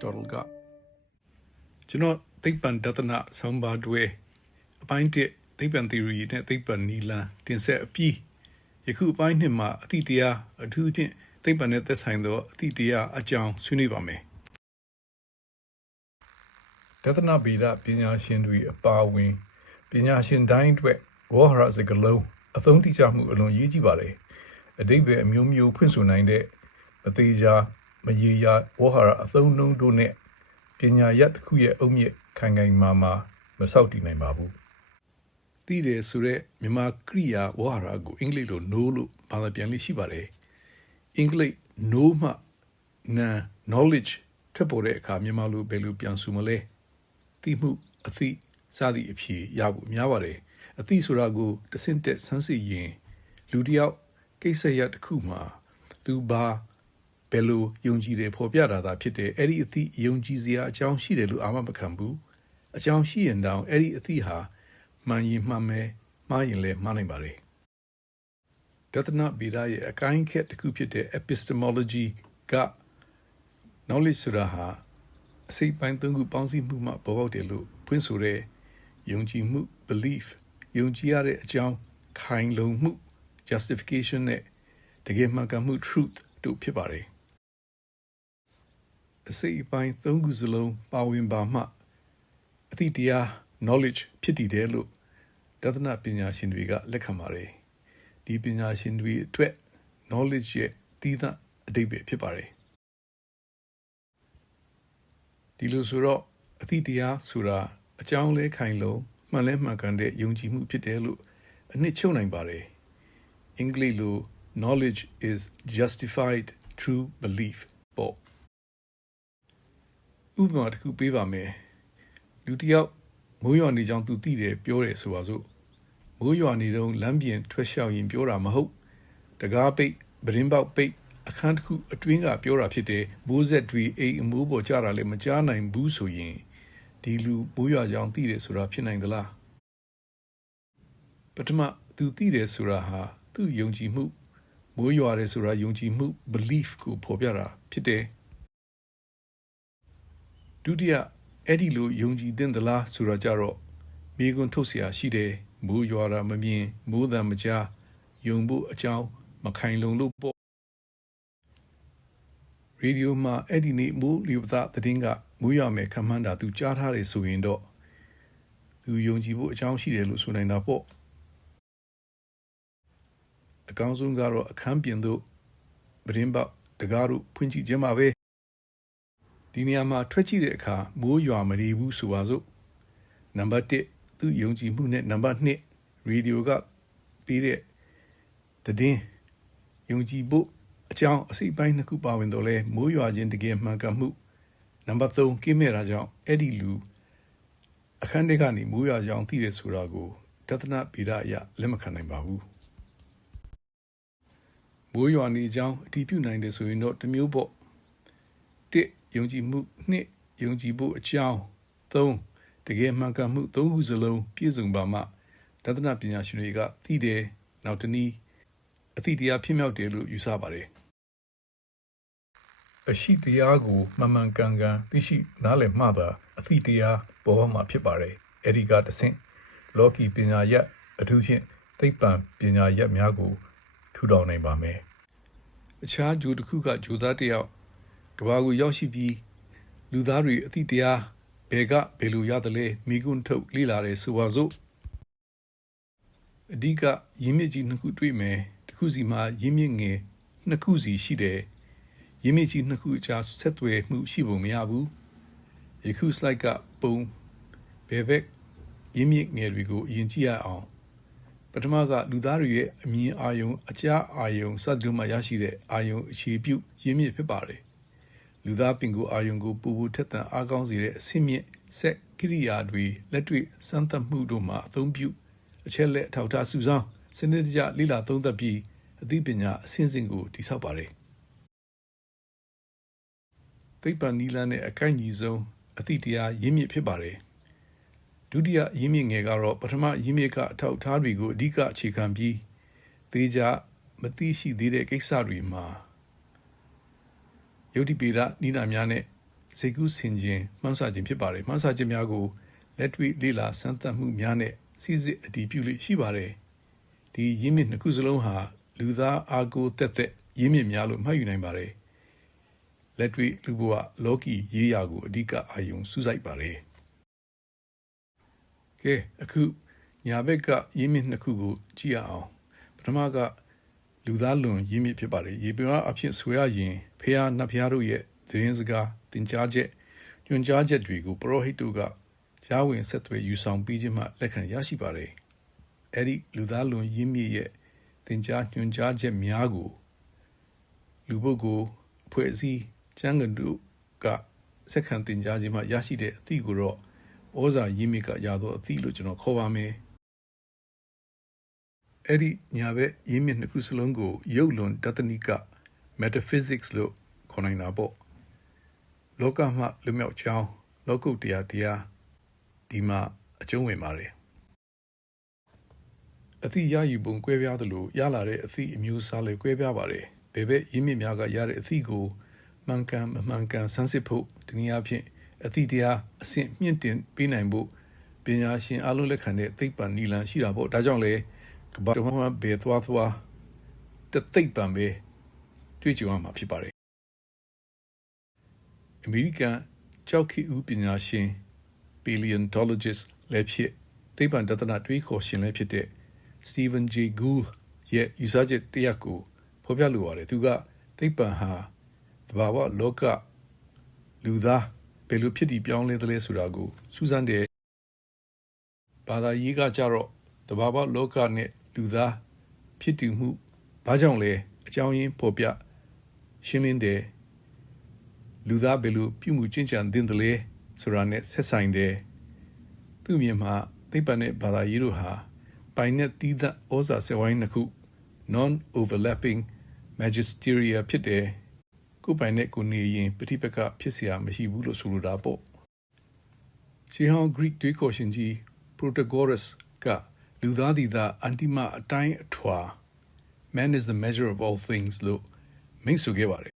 Aristotle ကကျွန်တော်သိပ္ပံတသနာဆောင်းပါးတွေအပိုင်း1သိပ္ပံ theory နဲ့သိပ္ပံနည်းလမ်းတင်ဆက်အပြီးယခုအပိုင်း2မှာအတိတရားအထူးသဖြင့်သိပ္ပံနဲ့သက်ဆိုင်သောအတိတရားအကြောင်းဆွေးနွေးပါမယ်တသနာဗေဒပညာရှင်တွေအပါအဝင်ပညာရှင်တိုင်းအတွက်ဝေါဟာရစကားလုံးအသုံးတိကျမှုအလွန်ရေးကြည့်ပါတယ်အဓိပ္ပာယ်အမျိုးမျိုးဖွင့်ဆိုနိုင်တဲ့မသေးချာမရေရာဝေါဟာရအသုံးနှုန်းတို့နဲ့ပညာရပ်တစ်ခုရဲ့အုတ်မြစ်ခိုင်ခိုင်မာမာမဆောက်တည်နိုင်ပါဘူးသိတယ်ဆိုတဲ့မြန်မာကရိယာဝေါဟာရကိုအင်္ဂလိပ်လို know လို့ဘာသာပြန်လို့ရှိပါတယ်အင်္ဂလိပ် know မှ knowledge ထွက်ပေါ်တဲ့အခါမြန်မာလိုဘယ်လိုပြန်ဆိုမလဲသိမှုအသိစသည်အဖြစ်ရဖို့များပါတယ်အသိဆိုတာကိုတဆင့်တက်ဆန်းစစ်ရင်လူတစ်ယောက်ကိစ္စရပ်တစ်ခုမှာသူဘာဘယ်လိုယုံကြည်တယ်ဖော်ပြတာသာဖြစ်တယ်အဲ့ဒီအသိယုံကြည်စရာအကြောင်းရှိတယ်လို့အာမမခံဘူးအကြောင်းရှိရင်တောင်အဲ့ဒီအသိဟာမှန်ရင်မှန်မယ်မှားရင်လည်းမှားနိုင်ပါတယ်တသနာဗေဒရဲ့အကိုင်းခက်တစ်ခုဖြစ်တဲ့ epistemology က knowledge ဆိုတာဟာအစိတ်ပိုင်းသုံးခုပေါင်းစည်းမှုမှပေါ်ပေါက်တယ်လို့ဖွင့်ဆိုတဲ့ယုံကြည်မှု belief ယုံကြည်ရတဲ့အကြောင်းခိုင်လုံမှု justification နဲ့တကယ်မှန်ကန်မှု truth တို့ဖြစ်ပါတယ်အစိတ်အပိုင်းသုံးခုစလုံးပါဝင်ပါမှအတိတရား knowledge ဖြစ်တည်တယ်လို့တသနာပညာရှင်တွေကလက်ခံပါတယ်ဒီပညာရှင်တွေအတွက် knowledge ရဲ့တည်တဲ့အဓိပ္ပာယ်ဖြစ်ပါတယ်ဒီလိုဆိုတော့အတိတရားဆိုတာအကြောင်းလဲခိုင်လုံမှန်လဲမှန်ကန်တဲ့ယုံကြည်မှုဖြစ်တယ်လို့အနှစ်ချုပ်နိုင်ပါတယ်အင်္ဂလိပ်လို knowledge is justified true belief ပေါ့ဥပမာတစ်ခုပေးပါမယ်လူတစ်ယောက်မိုးရွာနေကြောင်းသူသိတယ်ပြောတယ်ဆိုပါစို့မိုးရွာနေတော့လမ်းပြင်ထွက်လျှောက်ရင်ပြောတာမဟုတ်တကားပိတ်ပရင်းပေါက်ပိတ်အခန်းတစ်ခုအတွင်းကပြောတာဖြစ်တယ်မိုးဆက်တွေအိမ်အမိုးပေါ်ကျတာလည်းမကြားနိုင်ဘူးဆိုရင်ဒီလူမိုးရွာကြောင်းသိတယ်ဆိုတာဖြစ်နိုင်သလားပထမသူသိတယ်ဆိုတာဟာသူ့ယုံကြည်မှုမိုးရွာတယ်ဆိုတာယုံကြည်မှု belief ကိုဖော်ပြတာဖြစ်တယ်ဒုတိယအဲ့ဒီလိုယုံကြည်သင့်သလားဆိုတာကြတော့မိကွန်းထုတ်เสียရှိတယ်မိုးရွာတာမမြင်မိုးသံမကြားယုံဖို့အကြောင်းမခိုင်လုံလို့ပေါ့ရေဒီယိုမှာအဲ့ဒီနေ့မိုးလေဝသသတင်းကမိုးရွာမယ်ခန့်မှန်းတာသူကြားထားတယ်ဆိုရင်တော့သူယုံကြည်ဖို့အကြောင်းရှိတယ်လို့ဆိုနိုင်တာပေါ့အကောင်းဆုံးကတော့အခန်းပြင်သို့ပရင်းပေါက်တကားတို့ဖွင့်ကြည့်ခြင်းပါပဲဒီနေရာမှာထွက်ကြည့်တဲ့အခါမိုးရွာမနေဘူးဆိုပါစို့နံပါတ်1သူယုံကြည်မှုနဲ့နံပါတ်2ရေဒီယိုကပေးတဲ့သတင်းယုံကြည်ဖို့အကြောင်းအစိတ်ပိုင်းနှစ်ခုပါဝင်တော့လဲမိုးရွာခြင်းတကယ်မှန်ကန်မှုနံပါတ်3ကင်းမဲ့တာကြောင့်အဲ့ဒီလူအခန်းထဲကနေမိုးရွာကြောင်သိတယ်ဆိုတာကိုတသနာဗေဒအရလက်မခံနိုင်ပါဘူးမိုးရွာနေကြောင်းအတည်ပြုနိုင်တယ်ဆိုရင်တော့တစ်မျိုးပေါ့1ယုံကြည်မှု2ယုံကြည်ဖို့အကြောင်း3တကယ်မှန်ကန်မှု3ခုစလုံးပြည့်စုံပါမှတသနာပညာရှင်တွေကသိတယ်နောက်တနည်းအသိတရားဖြစ်မြောက်တယ်လို့ယူဆပါတယ်အရှိတရားကိုမှန်မှန်ကန်ကန်သိရှိနားလည်မှသာအသိတရားပေါ်ပေါက်မှာဖြစ်ပါတယ်အဲဒီကတဆင့်လောကီပညာရပ်အထူးဖြင့်သိပ္ပံပညာရပ်များကိုထူထောင်နိုင်ပါမယ်အခြားဂျိုတစ်ခုကဂျိုသားတစ်ယောက်ကဘာကိုရောက်ရှိပြီးလူသားတွေအသိတရားဘယ်လိုရတယ်လဲမိကွန်းထုတ်လေ့လာတယ်ဆိုပါစို့အဓိကရင်းမြစ်ကြီးနှစ်ခုတွေ့မယ်တစ်ခုစီမှာရင်းမြစ်ငယ်နှစ်ခုစီရှိတယ်ရင်းမြစ်ကြီးနှစ်ခုအကြားဆက်သွယ်မှုရှိပုံမရဘူးယခု slide ကပုံဘယ်ဘက်ရင်းမြစ်ငယ်တွေကိုအရင်ကြည့်ရအောင်ပထမကလူသားတွေရဲ့အမြင်အာရုံအကြားအာရုံစသဖြင့်မှရရှိတဲ့အာရုံအခြေပြုရင်းမြစ်ဖြစ်ပါတယ်လူသားပင်ကိုအာရုံကိုပူပူထက်သန်အားကောင်းစေတဲ့အဆင့်မြင့်ဆက်ကိရိယာတွေလက်တွေ့စမ်းသပ်မှုတို့မှာအသုံးပြုအချက်လက်အထောက်အထားစုဆောင်းစနစ်တကျလေ့လာသုံးသပ်ပြီးအသိပညာအဆင့်ဆင့်ကိုတည်ဆောက်ပါတယ်သိပ္ပံနည်းလမ်းနဲ့အကိုက်ညီဆုံးအသိတရားရင်းမြစ်ဖြစ်ပါတယ်ဒုတိယရင်းမြစ်ငယ်ကတော့ပထမရင်းမြစ်ကအထောက်အထားတွေကိုအဓိကအခြေခံပြီးသေချာမသိရှိသေးတဲ့ကိစ္စတွေမှာယုတ်တိပေဒနိဒာများနဲ့ စေကူးဆင်ခြင်းမှန်းဆခြင်းဖြစ်ပါတယ်မှန်းဆခြင်းများကိုလက်တွေ့လေ့လာစမ်းသပ်မှုများနဲ့စီစစ်အတည်ပြုလို့ရှိပါတယ်ဒီရင်းမြစ်နှစ်ခုစလုံးဟာလူသားအာကိုတက်တက်ရင်းမြစ်များလို့မှတ်ယူနိုင်ပါတယ်လက်တွေ့လူဘဝလောကီရေးရာကိုအဓိကအာရုံစူးစိုက်ပါတယ်ကဲအခုညာဘက်ကရင်းမြစ်နှစ်ခုကိုကြည့်ရအောင်ပထမကလူသားလွန်ရင်းမြစ်ဖြစ်ပါတယ်ရေပြားအဖြစ်ဆိုရရင်ဖះနတ်ဖះတို့ရဲ့သတင်းစကားတင်ကြားချက်ညွှန်ကြားချက်တွေကိုပရောဟိတ်တို့ကကြားဝင်ဆက်သွယ်ယူဆောင်ပြီးခြင်းမှလက်ခံရရှိပါတယ်အဲ့ဒီလူသားလွန်ရင်းမြစ်ရဲ့တင်ကြားညွှန်ကြားချက်များကိုလူပုဂ္ဂိုလ်အဖွဲ့အစည်းကျမ်းဂန်တို့ကစက္ကန့်တင်ကြားခြင်းမှရရှိတဲ့အသည့်ကိုတော့ဩဇာရင်းမြစ်ကရသောအသည့်လို့ကျွန်တော်ခေါ်ပါမယ်အဲ့ဒီညာဘက်ရင်းမြစ်နှစ်ခုစလုံးကိုရုပ်လွန်တသနိက metaphysics လို့ခေါ်နိုင်တာပေါ့လောကမှလွတ်မြောက်ကြောင်းလောကုတ္တရာတရားဒီမှာအကျုံးဝင်ပါတယ်အသည့်ရယူပုံကွဲပြားသလိုရလာတဲ့အသည့်အမျိုးအစားလည်းကွဲပြားပါတယ်ဘယ်ဘက်ရင်းမြစ်များကရတဲ့အသည့်ကိုမှန်ကန်မမှန်ကန်ဆန်းစစ်ဖို့ဒီနည်းအားဖြင့်အသည့်တရားအဆင့်မြင့်တင်ပေးနိုင်ဖို့ပညာရှင်အလုံးလက်ခံတဲ့သိပ္ပံနည်းလမ်းရှိတာပေါ့ဒါကြောင့်လေကမ္ဘာတစ်ဝန်းဘယ်သွားတသိပ္ပံပဲတွေ့ကြုံရမှာဖြစ်ပါတယ်အမေရိကန်ကျောက်ခေတ်ဦးပညာရှင် paleontologist လည်းဖြစ်သိပ္ပံတသနာတွေးခေါ်ရှင်လည်းဖြစ်တဲ့ Stephen Jay Gould ရဲ့ယူဆချက်တစ်ရပ်ကိုဖော်ပြလိုပါတယ်သူကသိပ္ပံဟာတဘာဝလောကလူသားဘယ်လိုဖြစ်တည်ပြောင်းလဲသလဲဆိုတာကိုစူးစမ်းတယ်ဘာသာရေးကကြတော့တဘာဝလောကနဲ့လူသားဖြစ်တည်မှုဘာကြောင့်လဲအကြောင်းရင်းပေါ်ပြရှင်းလင်းတယ်လူသားဘယ်လိုပြုမှုကျင့်ကြံသင့်တယ်လဲဆိုတာနဲ့ဆက်ဆိုင်တယ်သူ့မြင်မှာသိပ္ပံနဲ့ဘာသာရေးတို့ဟာပိုင်နဲ့တီးသတ်ဩဇာဆက်ဝိုင်းနှစ်ခု non-overlapping magisteria ဖြစ်တယ်ကိုပိုင်နဲ့ကိုနေရင်ပဋိပက္ခဖြစ်เสียမရှိဘူးလို့ဆိုလိုတာပေါ့ရှေးဟောင်း Greek တွေးခေါ်ရှင်ကြီး Protagoras ကလူသားသည်သာအန္တိမအတိုင်းအထွာ man is the measure of all things လို့မိန့်ဆိုခဲ့ပါတယ်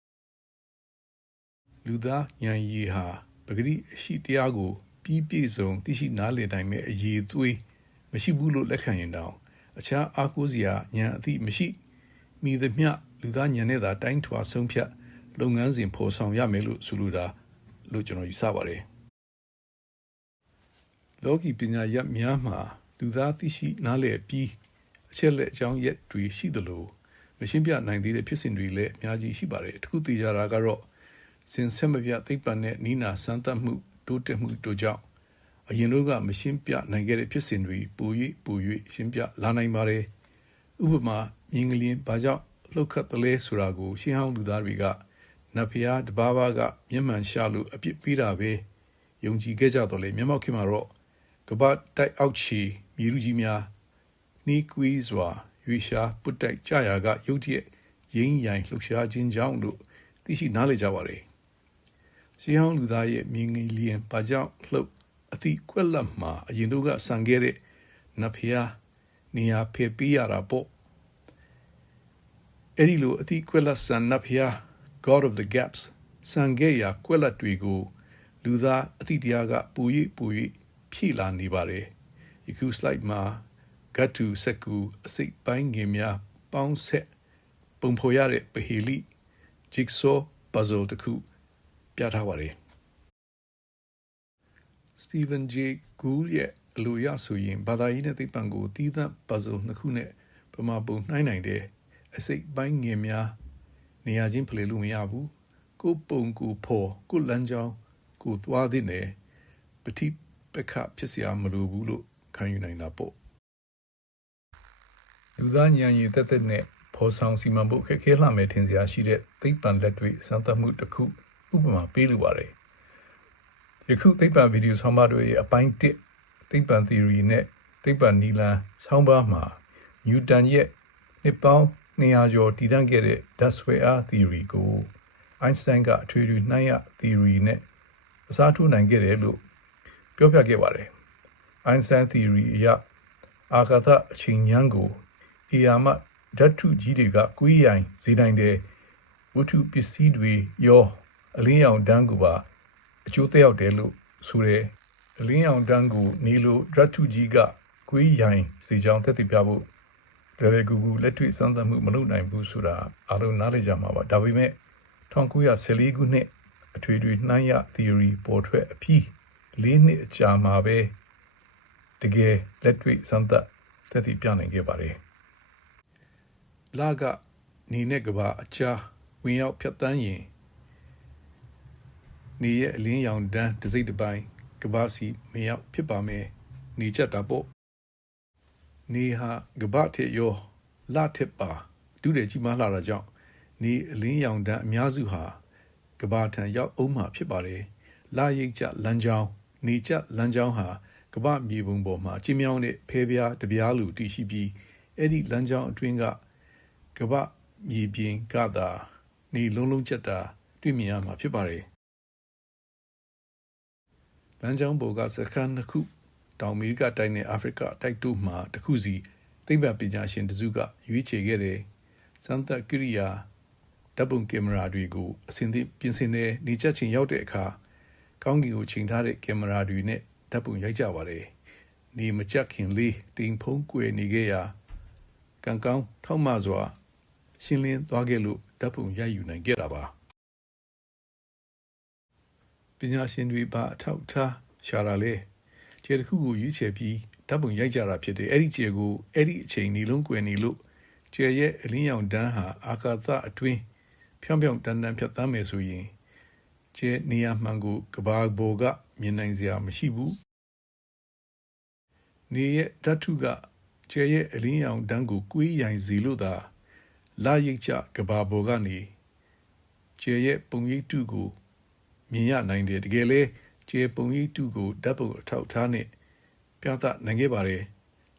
လူသားဉာဏ်ရည်ဟာပဂတိအရှိတရားကိုပြီးပြည့်စုံသိရှိနားလည်နိုင်မဲ့အရေးသွေးမရှိဘူးလို့လက်ခံရင်တောင်အခြားအားကိုးစရာဉာဏ်အသည့်မရှိမိသမျှလူသားဉာဏ်နဲ့သာတိုင်းထွာဆုံးဖြတ်လုပ်ငန်းစဉ်ဖော်ဆောင်ရမယ်လို့ဆိုလိုတာလို့ကျွန်တော်ယူဆပါတယ်လောကီပညာရပ်များမှာလူသားသိရှိနားလည်ပြီးအချက်လက်အကြောင်းရက်တွေရှိသလိုမရှင်းပြနိုင်သေးတဲ့ဖြစ်စဉ်တွေလည်းအများကြီးရှိပါတယ်တခုသိကြတာကတော့စင်ဆက်မပြသိပ္ပံနဲ့နိနာစမ်းသပ်မှုတိုးတက်မှုတို့ကြောင့်အရင်တို့ကမရှင်းပြနိုင်ခဲ့တဲ့ဖြစ်စဉ်တွေပို၍ရှင်းပြလာနိုင်ပါတယ်ဥပမာမြင်းကလင်းဘာကြောင့်လှုပ်ခတ်သလဲဆိုတာကိုရှင်းဟောင်းလူသားတွေကနတ်ဖျားတဘာဘာကမျက်မှန်ရှာလို့အပြစ်ပေးတာပဲယုံကြည်ခဲ့ကြတော့လေမျက်မှောက်ခင်မှာတော့ကမ္ဘာတိုက်အောက်ခြေမြေလူကြီးများနှီးကွေးစွာရွေရှာပုတ်တိုက်ကြရာကရုတ်တရက်ရင်းရိုင်လှုပ်ရှားခြင်းကြောင့်လို့သိရှိနားလည်ကြပါတယ်ရှင်းဟောင်းလူသားရဲ့မြင်ငယ်လျင်ဘာကြောင့်လှုပ်အသည့်ကွက်လက်မှာအရင်တို့ကဆန်ခဲ့တဲ့နတ်ဖျားနေရာဖယ်ပေးရတာပေါ့အဲ့ဒီလိုအသည့်ကွက်လက်ဆန်နတ်ဖျား God of the Gaps ဆန်ခဲ့ရာကွက်လက်တွေကိုလူသားအသည့်တရားကပူ၍ဖြည့်လာနေပါတယ်ယခု slide မှာ Gatu စက်ကူအစိတ်ပိုင်းငယ်များပေါင်းဆက်ပုံဖော်ရတဲ့ပဟေလိ jigsaw puzzle တစ်ခုပြထားပါတယ် Stephen Jay Gould ရဲ့အလိုရဆိုရင်ဘာသာရေးနဲ့သိပ္ပံကိုသီးသန့် puzzle နှစ်ခုနဲ့ပမာပုံနှိုင်းနိုင်တဲ့အစိတ်ပိုင်းငယ်များနေရာချင်းဖလှယ်လို့မရဘူးကိုပုံကိုဖော်ကိုလမ်းကြောင်းကိုသွားတဲ့နယ်ပဋိပက္ခဖြစ်စရာမလိုဘူးလို့ခံယူနိုင်တာပေါ့လူသားဉာဏ်ရည်သက်သက်နဲ့ဖော်ဆောင်စီမံဖို့ခက်ခဲလှမယ်ထင်စရာရှိတဲ့သိပ္ပံလက်တွေ့စမ်းသပ်မှုတစ်ခုဥပမာပေးလိုပါတယ်ယခုသိပ္ပံဗီဒီယိုဆောင်းပါးတွေရဲ့အပိုင်း1သိပ္ပံ theory နဲ့သိပ္ပံနည်းလမ်းဆောင်းပါးမှာနျူတန်ရဲ့နှစ်ပေါင်း200ကျော်တည်တံ့ခဲ့တဲ့ဓာတ်ဆွဲအား theory ကိုအိုင်းစတိုင်းကအထွေထွေနှိုင်းရ theory နဲ့အစားထိုးနိုင်ခဲ့တယ်လို့ပြောပြခဲ့ပါတယ်အိုင်းစတိုင်း theory အရအာကာသအချိန်ဉာဏ်ကိုအရာမဓာတ်ထုကြီးတွေကကွေးရိုင်စေနိုင်တဲ့ဝတ္ထုပစ္စည်းတွေရောအလင်းရောင်တန်းကိုပါ အကျိုးသက်ရောက်တယ်လို့ဆိုတဲ့အလင်းရောင်တန်းကိုနေလိုဒရတ်ထုကြီးကကွေးရိုင်စေချောင်းသက်သေပြဖို့လွယ်လွယ်ကူကူလက်တွေ့စမ်းသပ်မှုမလုပ်နိုင်ဘူးဆိုတာအားလုံးနားလည်ကြမှာပါဒါပေမဲ့1914ခုနှစ်အထွေထွေနှိုင်းရ theory ပေါ်ထွက်အပြီး4နှစ်အကြာမှာပဲတကယ်လက်တွေ့စမ်းသပ်သက်သေပြနိုင်ခဲ့ပါတယ်လာကနေနဲ့ကဘာအချာဝင်ရောက်ဖြတ်တန်းရင်နေရဲ့အလင်းရောင်တန်းတစ်စိတ်တစ်ပိုင်းကဘာစီမရောက်ဖြစ်ပါမယ်နေချက်တာပေါ့နေဟာကဘာထက်ရောလာထက်ပါဒုတဲ့ကြီးမားလာတာကြောင့်နေအလင်းရောင်တန်းအများစုဟာကဘာထံရောက်အောင်မှာဖြစ်ပါတယ်လာရိတ်ကျလမ်းကြောင်းနေကျလမ်းကြောင်းဟာကဘာမြေပုံပေါ်မှာကျင်းမြောင်းတဲ့ဖဲပြားတပြားလိုတည်ရှိပြီးအဲ့ဒီလမ်းကြောင်းအတွင်းကကဘာမြေပြင်ကသာနေလုံးလုံးကျက်တာတွေ့မြင်ရမှာဖြစ်ပါတယ်လမ်းကြောင်းပေါ်ကစခန်းတစ်ခုတောင်အမေရိကတိုက်နဲ့အာဖရိကတိုက်တို့မှာတစ်ခုစီသိပ္ပံပညာရှင်တစုကရွေးချယ်ခဲ့တဲ့စမ်းသပ်ကိရိယာဓာတ်ပုံကင်မရာတွေကိုအစဉ်သင့်ပြင်ဆင်နေချက်ချင်းရောက်တဲ့အခါကောင်းကင်ကိုချိန်ထားတဲ့ကင်မရာတွေနဲ့ဓာတ်ပုံရိုက်ကြပါတယ်နေမကြခင်လေးတင်ဖုံးကွယ်နေခဲ့ရာကံကောင်းထောက်မစွာရှင်းလင်းသွားခဲ့လို့ဓာတ်ပုံရိုက်ယူနိုင်ခဲ့တာပါပညာရှင်တွေပါအထောက်ထားရှာတာလေကျဲတစ်ခုကိုရွေးချယ်ပြီးဓာတ်ပုံရိုက်ကြတာဖြစ်တယ်အဲ့ဒီကျဲကိုအဲ့ဒီအချိန်နေလုံးကွယ်နေလို့ကျဲရဲ့အလင်းရောင်တန်းဟာအာကာသအတွင်းဖြောင်းဖြောင်းတန်းတန်းဖြတ်သန်းမယ်ဆိုရင်ကျဲနေရာမှန်ကိုကဘာပေါ်ကမြင်နိုင်စရာမရှိဘူးနေရဲ့ဓာတ်ထုကကျဲရဲ့အလင်းရောင်တန်းကိုကွေးရိုင်စီလို့သာလာရိတ်ချကဘာပေါ်ကနေကျဲရဲ့ပုံရိပ်တုကိုမြင်ရနိုင်တယ်တကယ်လဲကျဲပုံရိပ်တုကိုဓာတ်ပုံအထောက်ထားနဲ့ပြသနိုင်ခဲ့ပါတယ်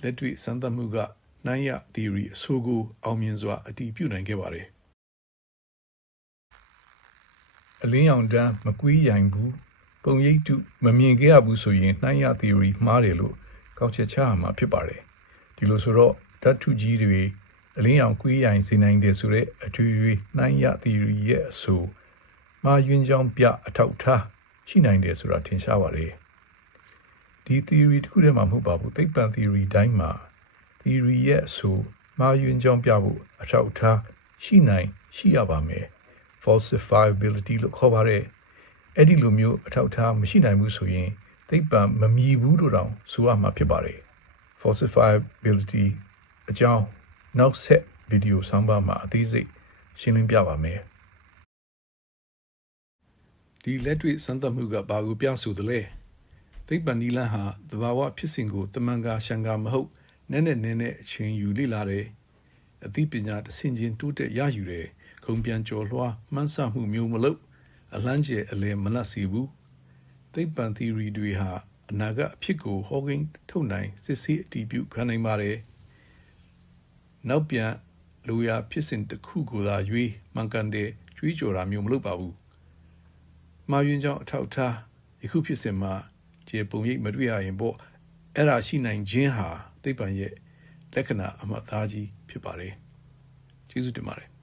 လက်တွေ့စမ်းသပ်မှုကနှိုင်းရ theory အဆိုကိုအောင်မြင်စွာအတည်ပြုနိုင်ခဲ့ပါတယ်အလင်းရောင်တန်းမကွေးရိုင်ဘူးပုံရိပ်တုမမြင်ခဲ့ရဘူးဆိုရင်နှိုင်းရ theory မှားတယ်လို့ကောက်ချက်ချရမှာဖြစ်ပါတယ်ဒီလိုဆိုတော့ဓာတ်ထုကြီးတွေအလင်းရောင်ကွေးရိုင်စေနိုင်တယ်ဆိုတဲ့အထွေထွေနှိုင်းရ theory ရဲ့အဆိုမှားယွင်းကြောင်းပြအထောက်ထားရှိနိုင်တယ်ဆိုတာထင်ရှားပါတယ်ဒီ theory တစ်ခုတည်းမှာမဟုတ်ပါဘူးသိပ္ပံ theory တိုင်းမှာ theory ရဲ့အဆိုမှားယွင်းကြောင်းပြဖို့အထောက်ထားရှိရပါမယ် falsifiability လို့ခေါ်ပါတယ်အဲ့ဒီလိုမျိုးအထောက်ထားမရှိနိုင်ဘူးဆိုရင်သိပ္ပံမမီဘူးလို့တောင်ဆိုရမှာဖြစ်ပါတယ် falsifiability အကြောင်းနောက်ဆက်ဗီဒီယိုဆောင်းပါးမှာအသေးစိတ်ရှင်းလင်းပြပါမယ်ဒီလက်တွေ့စမ်းသပ်မှုကဘာကိုပြဆိုသလဲသိပ္ပံနည်းလမ်းဟာသဘာဝဖြစ်စဉ်ကိုတမန်ကာရှံကာမဟုတ်နည်းနည်းအချိန်ယူလေ့လာတယ်အသိပညာတစ်ဆင့်ချင်းတိုးတက်ရယူတယ်ခုံပြန်ကျော်လွှားမှန်းဆမှုမျိုးမလုပ်အလန်းကျဲအလယ်မလတ်စီဘူးသိပ္ပံ theory တွေဟာအနာဂတ်အဖြစ်ကိုဟောကိန်းထုတ်နိုင်စစ်ဆေးအတည်ပြုခံနိုင်ပါတယ်နောက်ပြန်လိုရာဖြစ်စဉ်တစ်ခုကိုသာရွေးမှန်ကန်တဲ့ကြွေးကြော်တာမျိုးမလုပ်ပါဘူးမှားယွင်းကြောင်းအထောက်ထားယခုဖြစ်စဉ်မှာကျေပုံရိပ်မတွေ့ရရင်ပေါ့အဲ့ဒါရှိနိုင်ခြင်းဟာသိပ္ပံရဲ့လက္ခဏာအမှတ်သားကြီးဖြစ်ပါတယ်ကျေးဇူးတင်ပါတယ်